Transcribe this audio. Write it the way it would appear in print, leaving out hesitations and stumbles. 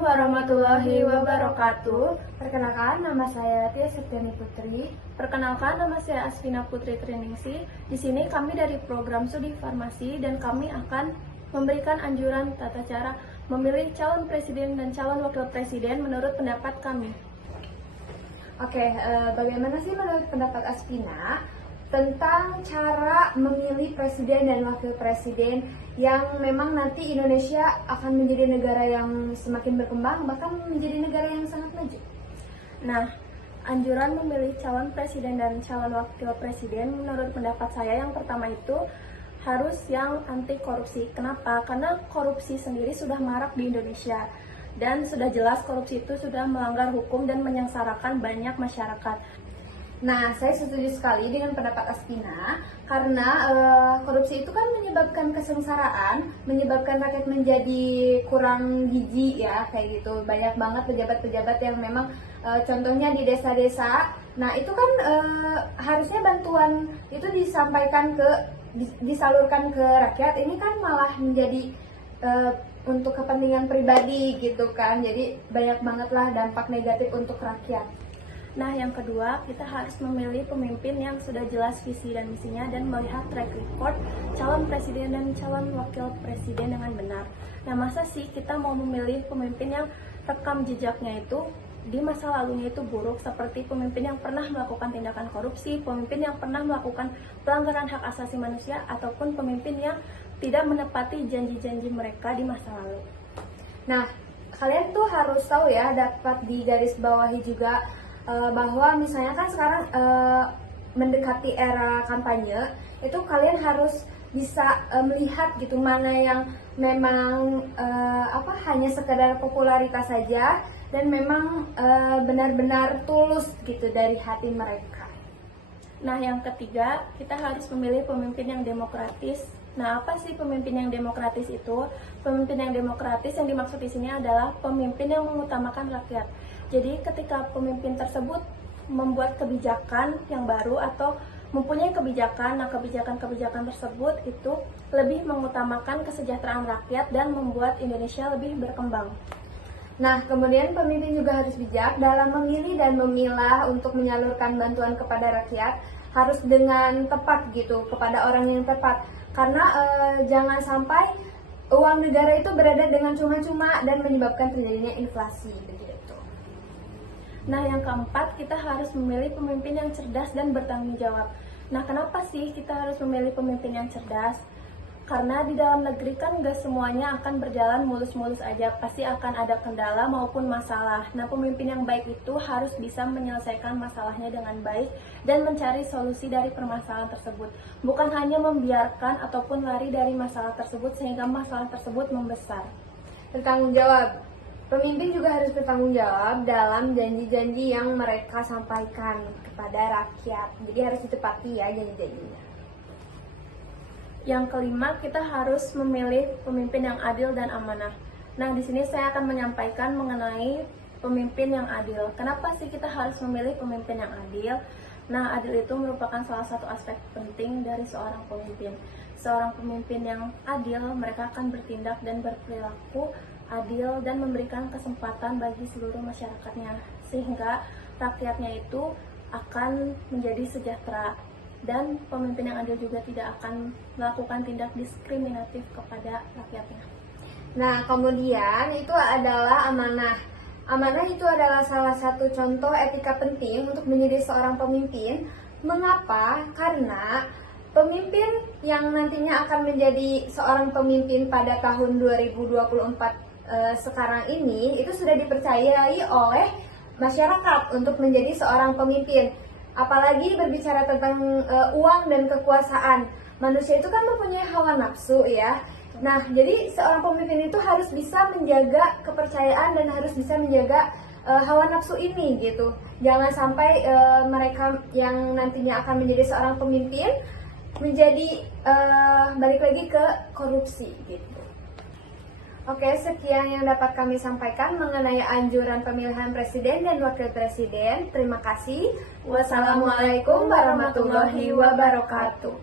warahmatullahi wabarakatuh. Perkenalkan, nama saya Tia Septiani Putri. Perkenalkan, nama saya Asvina Putri Triningsih. Di sini kami dari program Studi Farmasi dan kami akan memberikan anjuran tata cara memilih calon presiden dan calon wakil presiden menurut pendapat kami. Oke, bagaimana sih menurut pendapat Asvina tentang cara memilih presiden dan wakil presiden yang memang nanti Indonesia akan menjadi negara yang semakin berkembang, bahkan menjadi negara yang sangat maju? Nah, anjuran memilih calon presiden dan calon wakil presiden menurut pendapat saya yang pertama itu harus yang anti korupsi. Kenapa? Karena korupsi sendiri sudah marak di Indonesia dan sudah jelas korupsi itu sudah melanggar hukum dan menyengsarakan banyak masyarakat. Nah, saya setuju sekali dengan pendapat Asvina karena korupsi itu kan menyebabkan kesengsaraan, menyebabkan rakyat menjadi kurang gizi ya, kayak gitu. Banyak banget pejabat-pejabat yang memang contohnya di desa-desa. Nah, itu kan harusnya bantuan itu disalurkan ke rakyat. Ini kan malah menjadi untuk kepentingan pribadi gitu kan. Jadi banyak banget lah dampak negatif untuk rakyat. Nah, yang kedua, kita harus memilih pemimpin yang sudah jelas visi dan misinya dan melihat track record calon presiden dan calon wakil presiden dengan benar. Nah, masa sih kita mau memilih pemimpin yang rekam jejaknya itu di masa lalunya itu buruk, seperti pemimpin yang pernah melakukan tindakan korupsi, pemimpin yang pernah melakukan pelanggaran hak asasi manusia, ataupun pemimpin yang tidak menepati janji-janji mereka di masa lalu. Nah, kalian tuh harus tahu ya, dapat digarisbawahi juga bahwa misalnya kan sekarang mendekati era kampanye, itu kalian harus bisa melihat gitu mana yang memang hanya sekedar popularitas saja dan memang benar-benar tulus gitu dari hati mereka. Nah, yang ketiga, kita harus memilih pemimpin yang demokratis. Nah, apa sih pemimpin yang demokratis itu? Pemimpin yang demokratis yang dimaksud di sini adalah pemimpin yang mengutamakan rakyat. Jadi, ketika pemimpin tersebut membuat kebijakan yang baru atau mempunyai kebijakan, nah kebijakan-kebijakan tersebut itu lebih mengutamakan kesejahteraan rakyat dan membuat Indonesia lebih berkembang. Nah, kemudian pemimpin juga harus bijak dalam memilih dan memilah untuk menyalurkan bantuan kepada rakyat, harus dengan tepat gitu, kepada orang yang tepat. Karena jangan sampai uang negara itu berada dengan cuma-cuma dan menyebabkan terjadinya inflasi begitu. Nah, yang keempat, kita harus memilih pemimpin yang cerdas dan bertanggung jawab. Nah, kenapa sih kita harus memilih pemimpin yang cerdas? Karena di dalam negeri kan gak semuanya akan berjalan mulus-mulus aja, pasti akan ada kendala maupun masalah. Nah, pemimpin yang baik itu harus bisa menyelesaikan masalahnya dengan baik dan mencari solusi dari permasalahan tersebut. Bukan hanya membiarkan ataupun lari dari masalah tersebut sehingga masalah tersebut membesar. Bertanggung jawab. Pemimpin juga harus bertanggung jawab dalam janji-janji yang mereka sampaikan kepada rakyat. Jadi harus ditepati ya janji-janjinya. Yang kelima, kita harus memilih pemimpin yang adil dan amanah. Nah, di sini saya akan menyampaikan mengenai pemimpin yang adil. Kenapa sih kita harus memilih pemimpin yang adil? Nah, adil itu merupakan salah satu aspek penting dari seorang pemimpin. Seorang pemimpin yang adil, mereka akan bertindak dan berperilaku adil dan memberikan kesempatan bagi seluruh masyarakatnya, sehingga rakyatnya itu akan menjadi sejahtera. Dan pemimpin yang adil juga tidak akan melakukan tindak diskriminatif kepada rakyatnya. Nah, kemudian itu adalah amanah. Amanah itu adalah salah satu contoh etika penting untuk menjadi seorang pemimpin. Mengapa? Karena pemimpin yang nantinya akan menjadi seorang pemimpin pada tahun 2024 sekarang ini itu sudah dipercayai oleh masyarakat untuk menjadi seorang pemimpin. Apalagi berbicara tentang uang dan kekuasaan, manusia itu kan mempunyai hawa nafsu ya. Nah, jadi seorang pemimpin itu harus bisa menjaga kepercayaan dan harus bisa menjaga hawa nafsu ini gitu. Jangan sampai mereka yang nantinya akan menjadi seorang pemimpin menjadi balik lagi ke korupsi gitu. Oke, sekian yang dapat kami sampaikan mengenai anjuran pemilihan presiden dan wakil presiden. Terima kasih. Wassalamualaikum warahmatullahi wabarakatuh.